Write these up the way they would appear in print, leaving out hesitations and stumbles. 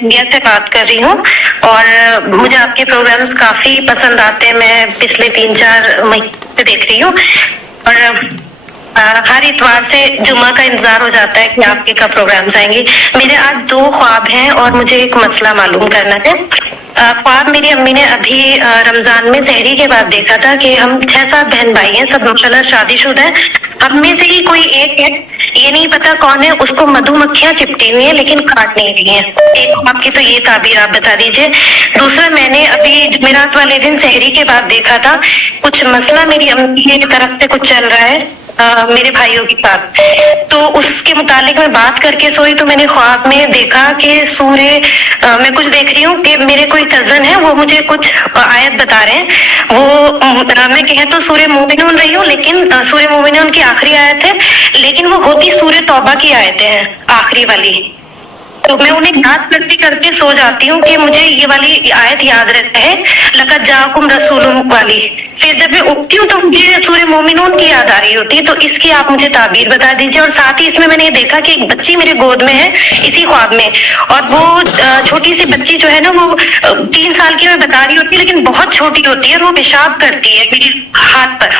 India سے بات کر رہی ہوں اور مجھے آپ کے پروگرامز کافی پسند آتے ہیں. میں پچھلے 3-4 مہینے سے دیکھ رہی ہوں اور ہر اتوار سے جمعہ کا انتظار ہو جاتا ہے کہ آپ کے کب پروگرامز آئیں گے. میرے آج 2 خواب ہیں اور مجھے ایک مسئلہ معلوم کرنا ہے. خواب میری امی نے ابھی رمضان میں سحری کے بعد دیکھا تھا کہ ہم 6-7 بہن بھائی ہیں, سب ماشاءاللہ شادی شدہ ہیں. ہم میں سے ہی کوئی ایک ہے, یہ نہیں پتا کون ہے, اس کو مدھو مکھیاں چپٹی ہوئی ہیں لیکن کاٹ نہیں رہی ہیں. ایک خواب کی تو یہ تعبیر آپ بتا دیجئے. دوسرا, میں نے ابھی جمعرات والے دن سحری کے بعد دیکھا تھا, کچھ مسئلہ میری امی کی طرف سے کچھ چل رہا ہے میرے بھائیوں کے ساتھ, تو اس کے متعلق میں بات کر کے سوئی تو میں نے خواب میں دیکھا کہ میں کچھ دیکھ رہی ہوں کہ میرے کوئی کزن ہے, وہ مجھے کچھ آیت بتا رہے ہیں. وہ میں کہہ تو سورہ مومنون رہی ہوں, لیکن سورہ مومنون کی آخری آیت ہے, لیکن وہ ہوتی سورہ توبہ کی آیتیں ہیں آخری والی. تو میں انہیں یاد کرتے کرتے سو جاتی ہوں کہ مجھے یہ والی آیت یاد رہتا ہے, لقد جاءکم رسول والی. پھر جب میں اٹھتی ہوں تو مجھے سورہ مومنون کی یاد آ رہی ہوتی ہے. تو اس کی آپ مجھے تعبیر بتا دیجیے. اور ساتھ ہی اس میں نے یہ دیکھا کہ ایک بچی میرے گود میں ہے اسی خواب میں, اور وہ چھوٹی سی بچی جو ہے نا, وہ 3 سال کی میں بتا رہی ہوتی ہے لیکن بہت چھوٹی ہوتی ہے, اور وہ پیشاب کرتی ہے میری ہاتھ پر.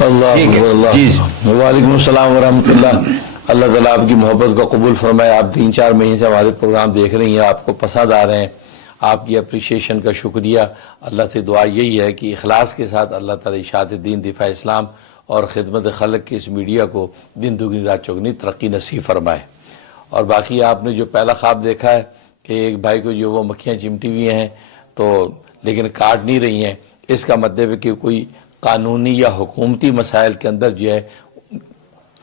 وعلیکم السلام ورحمۃ اللہ. اللہ تعالیٰ آپ کی محبت کو قبول فرمائے. آپ 3-4 مہینے سے ہمارے پروگرام دیکھ رہی ہیں, آپ کو پسند آ رہے ہیں, آپ کی اپریشیشن کا شکریہ. اللہ سے دعا یہی ہے کہ اخلاص کے ساتھ اللہ تعالیٰ اشاعت دین, دفاع اسلام اور خدمت خلق کی اس میڈیا کو دن دگنی رات چوگنی ترقی نصیب فرمائے. اور باقی آپ نے جو پہلا خواب دیکھا ہے کہ ایک بھائی کو جو وہ مکھیاں چمٹی ہوئی ہیں تو لیکن کاٹ نہیں رہی ہیں, اس کا مطلب ہے کہ کوئی قانونی یا حکومتی مسائل کے اندر جو ہے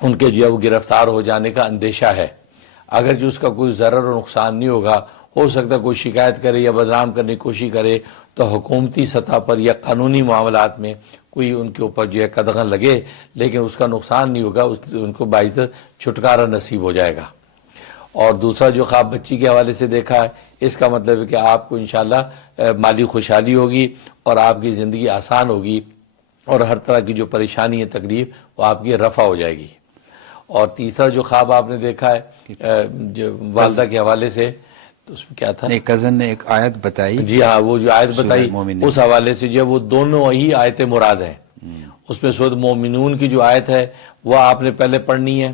ان کے جو ہے وہ گرفتار ہو جانے کا اندیشہ ہے. اگر جو اس کا کوئی ضرر اور نقصان نہیں ہوگا, ہو سکتا ہے کوئی شکایت کرے یا بدنام کرنے کی کوشش کرے تو حکومتی سطح پر یا قانونی معاملات میں کوئی ان کے اوپر جو ہے قدغن لگے, لیکن اس کا نقصان نہیں ہوگا, ان کو باعزت چھٹکارا نصیب ہو جائے گا. اور دوسرا جو خواب بچی کے حوالے سے دیکھا ہے, اس کا مطلب ہے کہ آپ کو انشاءاللہ مالی خوشحالی ہوگی اور آپ کی زندگی آسان ہوگی, اور ہر طرح کی جو پریشانی ہے تکلیف وہ آپ کی رفع ہو جائے گی. اور تیسرا جو خواب آپ نے دیکھا ہے جو والدہ کے حوالے سے, تو اس میں کیا تھا, ایک کزن نے ایک آیت بتائی. جی ہاں, وہ جو آیت بتائی اس حوالے سے جو ہے وہ دونوں ہی آیتیں مراد ہیں. اس میں سورۃ مومنون کی جو آیت ہے وہ آپ نے پہلے پڑھنی ہے,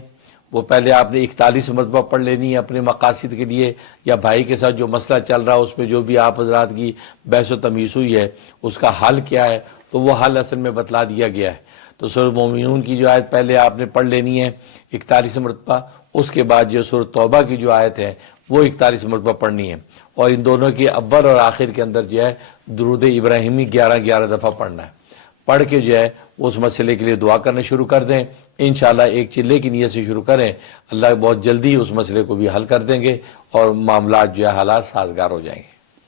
وہ پہلے آپ نے 41 مرتبہ پڑھ لینی ہے اپنے مقاصد کے لیے, یا بھائی کے ساتھ جو مسئلہ چل رہا ہے اس میں جو بھی آپ حضرات کی بحث و تمیز ہوئی ہے اس کا حل کیا ہے, تو وہ حل اصل میں بتلا دیا گیا ہے. تو سورۃ مومنون کی جو آیت پہلے آپ نے پڑھ لینی ہے 41 مرتبہ, اس کے بعد جو سورۃ توبہ کی جو آیت ہے وہ 41 مرتبہ پڑھنی ہے, اور ان دونوں کی اول اور آخر کے اندر جو ہے درود ابراہیمی 11 دفعہ پڑھنا ہے. پڑھ کے جو ہے اس مسئلے کے لیے دعا کرنا شروع کر دیں. انشاءاللہ ایک چلے کی نیت سے شروع کریں, اللہ بہت جلدی اس مسئلے کو بھی حل کر دیں گے اور معاملات جو ہے حالات سازگار ہو جائیں گے.